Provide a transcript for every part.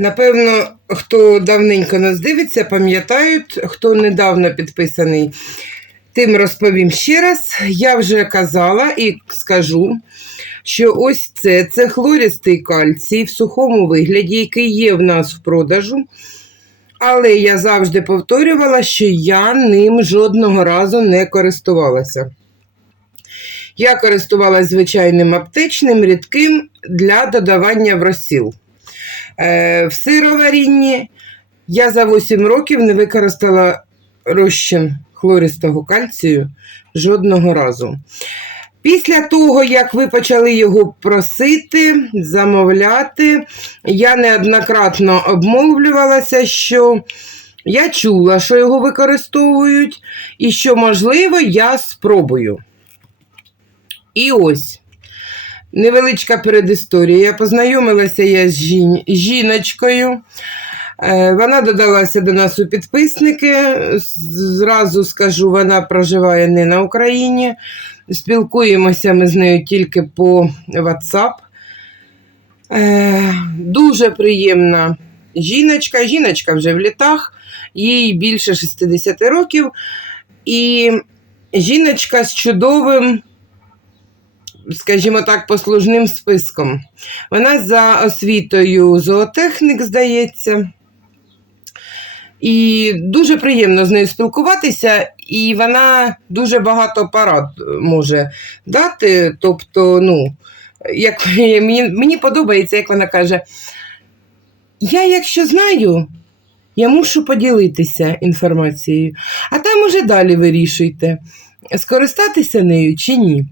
Напевно, хто давненько нас дивиться, пам'ятають, хто недавно підписаний, тим розповім ще раз. Я вже казала і скажу, що ось це, це хлористий кальцій в сухому вигляді, який є в нас в продажу. Але я завжди повторювала, що я ним жодного разу не користувалася. Я користувалася звичайним аптечним, рідким для додавання в розсіл. Е, В сироварінні я за 8 років не використала розчин хлористого кальцію жодного разу. Після того, як ви почали його просити, замовляти, я неоднократно обмовлювалася, що я чула, що його використовують, і що, можливо, я спробую. І ось. Невеличка передісторія. Познайомилася я з жін... жіночкою. Е, Вона додалася до нас у підписники. Зразу скажу, вона проживає не на Україні. Спілкуємося ми з нею тільки по WhatsApp. Е, Дуже приємна жіночка. Жіночка вже в літах, їй більше 60 років. І жіночка з чудовим скажімо так, послужним списком. Вона за освітою зоотехнік, здається. І дуже приємно з нею спілкуватися, і вона дуже багато парад може дати. Тобто, ну, як мені, мені подобається, як вона каже: я, якщо знаю, я мушу поділитися інформацією, а там уже далі вирішуйте, скористатися нею чи ні.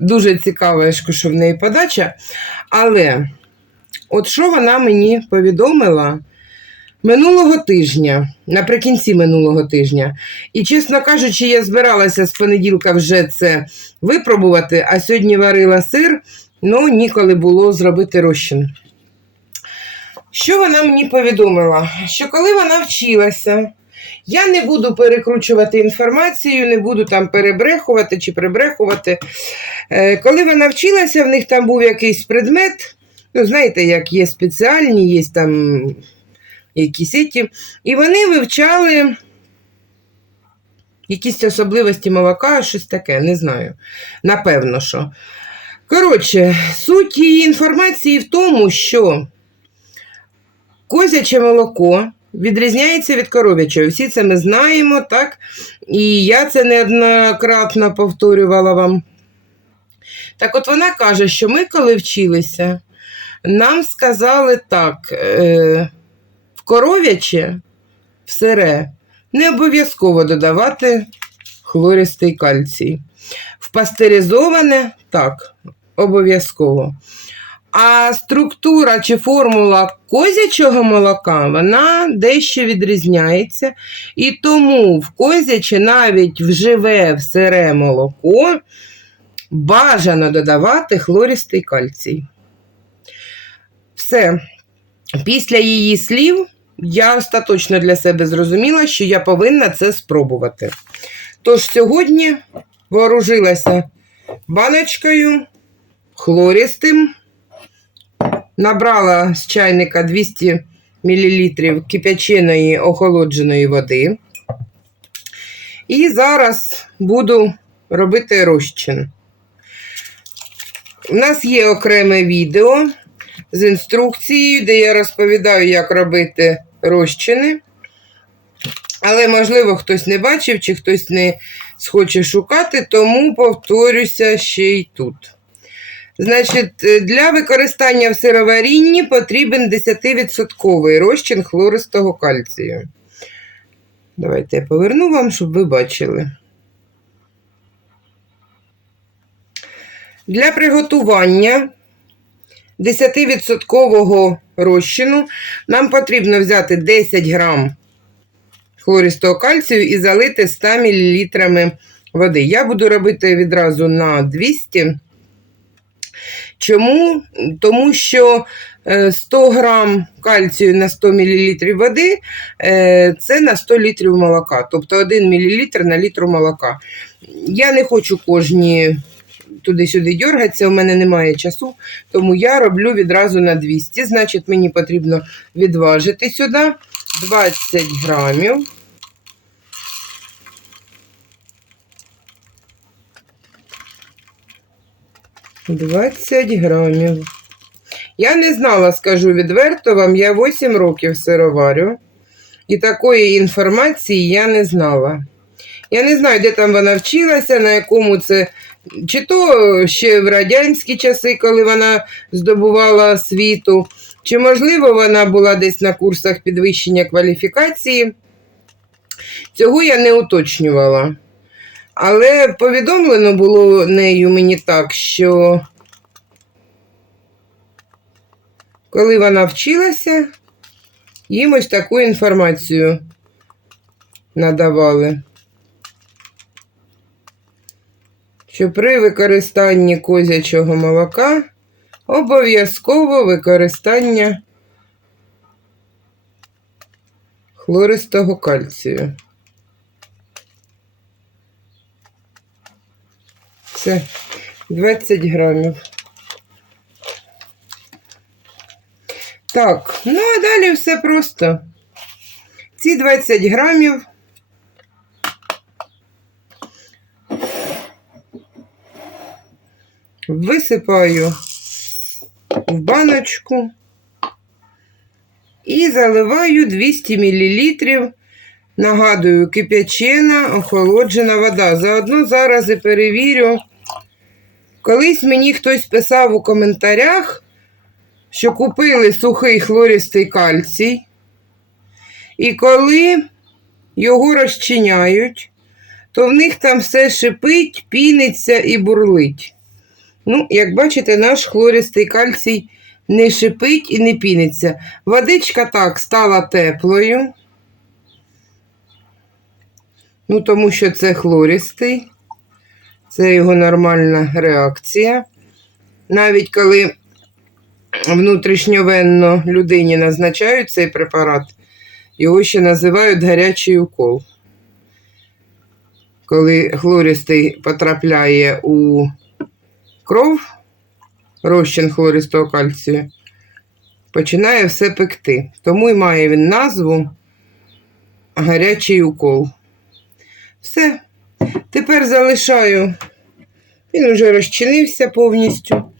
Дуже цікава, що в неї подача. Але от що вона мені повідомила минулого тижня, наприкінці минулого тижня. І, чесно кажучи, я збиралася з понеділка вже це випробувати, а сьогодні варила сир, ну ніколи було зробити розчин. Що вона мені повідомила? Що коли вона вчилася, я не буду перекручувати інформацію, не буду там перебрехувати чи прибрехувати. Е, Коли вона вчилася, в них там був якийсь предмет. Ну, знаєте, як є спеціальні, є там якісь еті. І вони вивчали якісь особливості молока, щось таке, не знаю. Напевно, що. Коротше, суть її інформації в тому, що козяче молоко відрізняється від коров'ячого. Всі це ми знаємо, так? І я це неоднократно повторювала вам. Так от вона каже, що ми, коли вчилися, нам сказали так: е, коров'яче, в сире, не обов'язково додавати хлористий кальцій. В пастеризоване так, обов'язково. А структура чи формула козячого молока вона дещо відрізняється. І тому в козяче навіть в живе в сире молоко бажано додавати хлористий кальцій. Все. Після її слів я остаточно для себе зрозуміла, що я повинна це спробувати. Тож сьогодні вооружилася баночкою хлористим. Набрала з чайника 200 мл кип'яченої охолодженої води. І зараз буду робити розчин. У нас є окреме відео з інструкцією, де я розповідаю, як робити розчини. Але, можливо, хтось не бачив чи хтось не схоче шукати, тому повторюся ще й тут. Значить, для використання в сироварінні потрібен 10% розчин хлористого кальцію. Давайте я поверну вам, щоб ви бачили. Для приготування 10% розчину нам потрібно взяти 10 грам хлористого кальцію і залити 100 мл води. Я буду робити відразу на 200 Чому? Тому що е, 100 грам кальцію на 100 мл води е, це на 100 літрів молока, тобто 1 мл на літр молока. Я не хочу кожні туди-сюди дергатися, у мене немає часу, тому я роблю відразу на 200. Значить, мені потрібно відважити сюди 20 грамів. Двадцять грамів. Я не знала, скажу відверто вам, я 8 років сироварю, і такої інформації я не знала. Я не знаю, де там вона вчилася, на якому це. Чи то ще в радянські часи, коли вона здобувала освіту, чи, можливо, вона була десь на курсах підвищення кваліфікації. Цього я не уточнювала. Але повідомлено було нею мені так, що коли вона вчилася, їм ось таку інформацію надавали. Що при використанні козячого молока обов'язково використання хлористого кальцію. Це 20 грамів. Так, ну а далі все просто. Ці 20 грамів висипаю в баночку і заливаю 200 мл. Нагадую, кип'ячена, охолоджена вода. Заодно зараз і перевірю. Колись мені хтось писав у коментарях, що купили сухий хлористий кальцій. І коли його розчиняють, то в них там все шипить, піниться і бурлить. Ну, як бачите, наш хлористий кальцій не шипить і не піниться. Водичка так стала теплою. Ну, тому що це хлористий, це його нормальна реакція. Навіть коли внутрішньовенно людині назначають цей препарат, його ще називають гарячий укол. Коли хлористий потрапляє у кров, розчин хлористого кальцію, починає все пекти. Тому й має він назву гарячий укол. Все. Тепер залишаю, він вже розчинився повністю.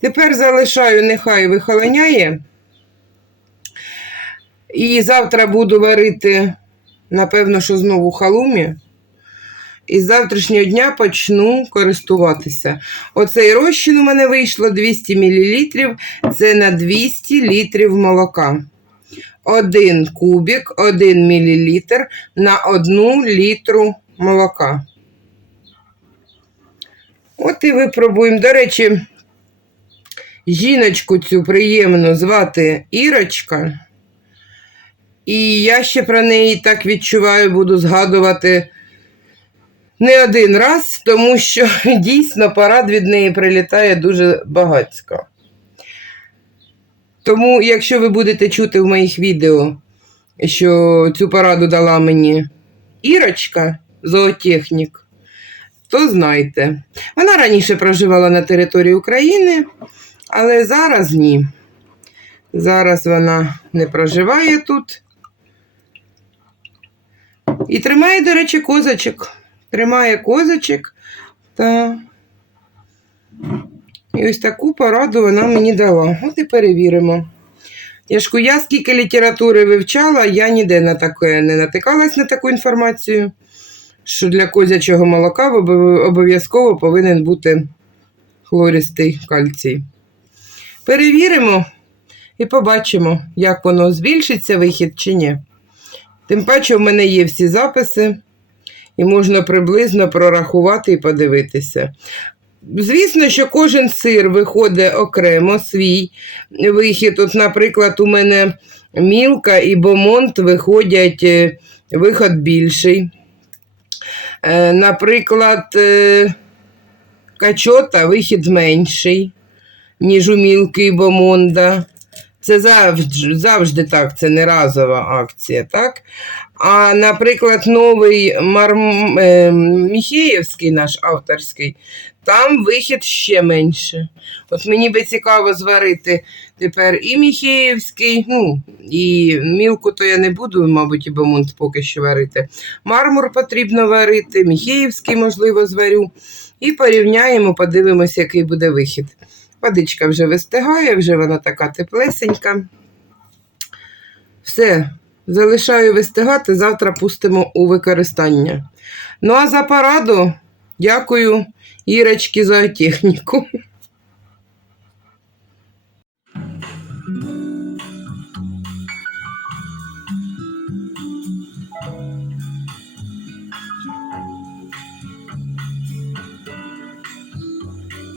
Тепер залишаю, нехай вихолоняє. І завтра буду варити, напевно, що знову халумі. І з завтрашнього дня почну користуватися. Оцей розчин у мене вийшло 200 мл. Це на 200 літрів молока. Один кубик, 1 мл на 1 літру молока. От і випробуємо. До речі, жіночку цю приємно звати Ірочка. І я ще про неї так відчуваю, буду згадувати не один раз, тому що дійсно парад від неї прилітає дуже багатько. Тому, якщо ви будете чути в моїх відео, що цю пораду дала мені Ірочка, зоотехнік, то знайте. Вона раніше проживала на території України, але зараз ні. Зараз вона не проживає тут. І тримає, до речі, козачок. Тримає козачок та. І ось таку пораду вона мені дала. От і перевіримо. Яшку, я скільки літератури вивчала, я ніде на таке не натикалась на таку інформацію, що для козячого молока обов'язково повинен бути хлористий кальцій. Перевіримо і побачимо, як воно збільшиться вихід чи ні. Тим паче, в мене є всі записи, і можна приблизно прорахувати і подивитися. Звісно, що кожен сир виходить окремо свій вихід. От, наприклад, у мене мілка і бомонт виходять е, виход більший. Е, Наприклад, е, качота вихід менший, ніж у мілки і бомонда. Це завжди, завжди так, це не разова акція, так? А, наприклад, новий Марм... е, Міхеєвський наш авторський, там вихід ще менше. От мені би цікаво зварити тепер і Міхеєвський, ну, і мілку то я не буду, мабуть, і бомонт поки що варити. Мармур потрібно варити, Міхеївський, можливо, зварю. І порівняємо, подивимося, який буде вихід. Водичка вже вистигає, вже вона така теплесенька. Все, залишаю вистигати, завтра пустимо у використання. Ну а за пораду дякую Ірочці за техніку.